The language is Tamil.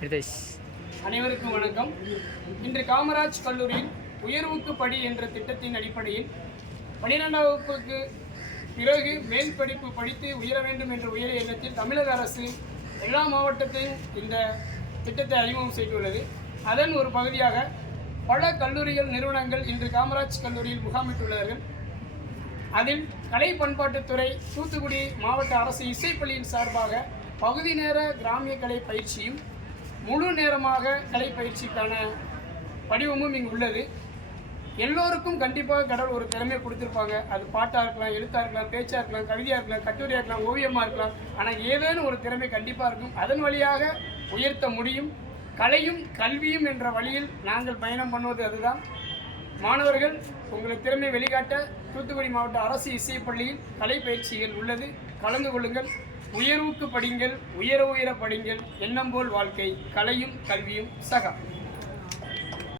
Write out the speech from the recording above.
ஹிருதேஷ். அனைவருக்கும் வணக்கம். இன்று காமராஜ் கல்லூரியில் உயர்வுக்கு படி என்ற திட்டத்தின் அடிப்படையில் பன்னிரெண்டாம் வகுப்புக்கு பிறகு மேல் படிப்பு படித்து உயர வேண்டும் என்ற உயர் எண்ணத்தில் தமிழக அரசு எல்லா மாவட்டத்தையும் இந்த திட்டத்தை அறிமுகம் செய்துள்ளது. அதன் ஒரு பகுதியாக பல கல்லூரிகள் நிறுவனங்கள் இன்று காமராஜ் கல்லூரியில் முகாமிட்டுள்ளார்கள். அதில் கலை பண்பாட்டுத்துறை தூத்துக்குடி மாவட்ட அரசு இசைப்பள்ளியின் சார்பாக பகுதி நேர கிராமிய கலை பயிற்சியும் முழு நேரமாக கலை பயிற்சிக்கான படிவமும் இங்கு உள்ளது. எல்லோருக்கும் கண்டிப்பாக கடவுள் ஒரு திறமையை கொடுத்துருப்பாங்க. அது பாட்டாக இருக்கலாம் எழுத்தாக இருக்கலாம் பேச்சாக இருக்கலாம் கவிதையாக இருக்கலாம் கட்டுரையாக இருக்கலாம் ஓவியமாக இருக்கலாம். ஆனால் ஏதேனும் ஒரு திறமை கண்டிப்பாக இருக்கும். அதன் வழியாக உயர்த்த முடியும். கலையும் கல்வியும் என்ற வழியில் நாங்கள் பயணம் பண்ணுவது அதுதான். மாணவர்கள் உங்கள் திறமை வெளிக்காட்ட தூத்துக்குடி மாவட்ட அரசு இசைப்பள்ளியில் கலை பயிற்சிகள் உள்ளது. கலந்து கொள்ளுங்கள். உயர்வுக்கு படிங்கள் உயர உயர படிங்கள் எண்ணம் போல் வாழ்க்கை கலையும் கல்வியும் சகா.